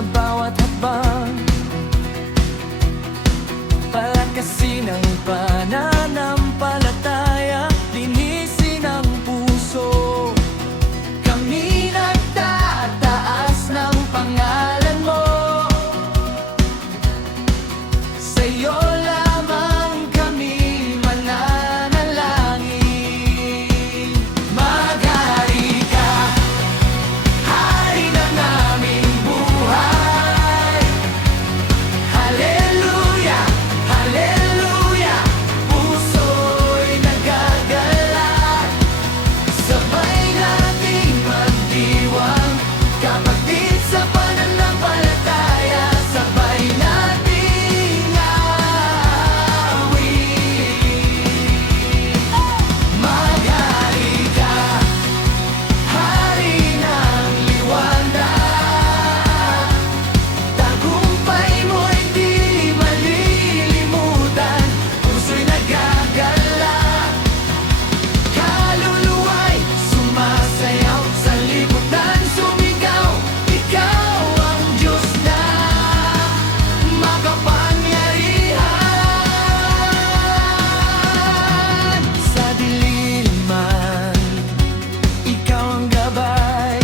sa bawat hakbang, palakasin ang pananampalataya, linisin ang puso. Kami nagtataas ng pangalan mo, sa'yo lamang kami mananalangin. Maghari ka, hari ng aming buhay. Hallelujah, hallelujah, puso'y nagagalak. Sabay nating magdiwang, kapatid sa pananampalataya, sabay nating awit. Maghari ka, hari ng liwanag, tagumpay mo'y di malilimutan, puso'y nagagalak, kaluluwa'y sumasayaw, sa libutan sumigaw, ikaw ang Diyos na makapangyarihan. Sa diliman, ikaw ang gabay,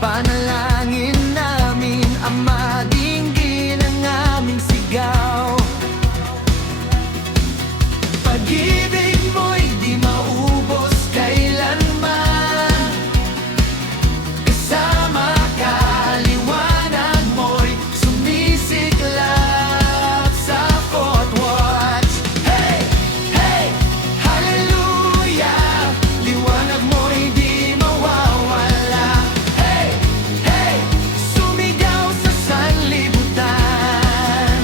panalangin namin, Ama, dinggin ang aming sigaw. Pag-ibig mo'y di maubos kailanman, kasama ka, liwanag mo'y sumisiklab sa fourth watch. Hey, hey, hallelujah, liwanag mo'y di mawawala. Hey, hey, sumigaw sa sanlibutan,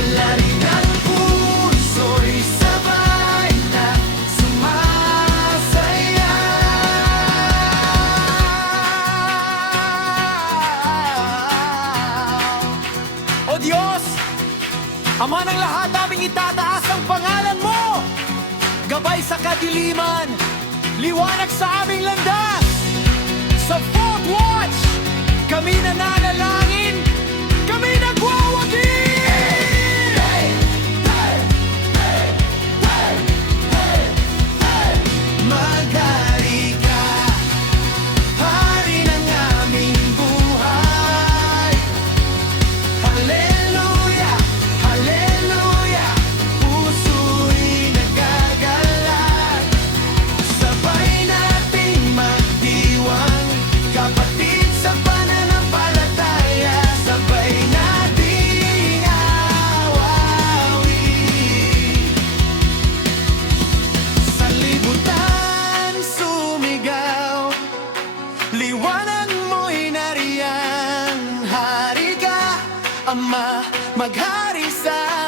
alari ng puso'y sabay na sumasayaw. O Diyos, Ama ng lahat, aming itataas ang pangalan mo. Gabay sa kadiliman, liwanag sa aming landas. Sa fourth watch, kami nananalangin, kami nagwawagi. Maghari ka, hari ng aming buhay. Hallelujah, hallelujah, puso'y nagagalak. Sabay nating magdiwang, kapatid sa pananampalataya, sabay nating awawin. Sa libutan sumigaw, liwanag mo'y nariyan. Hari ka, Ama, maghari sa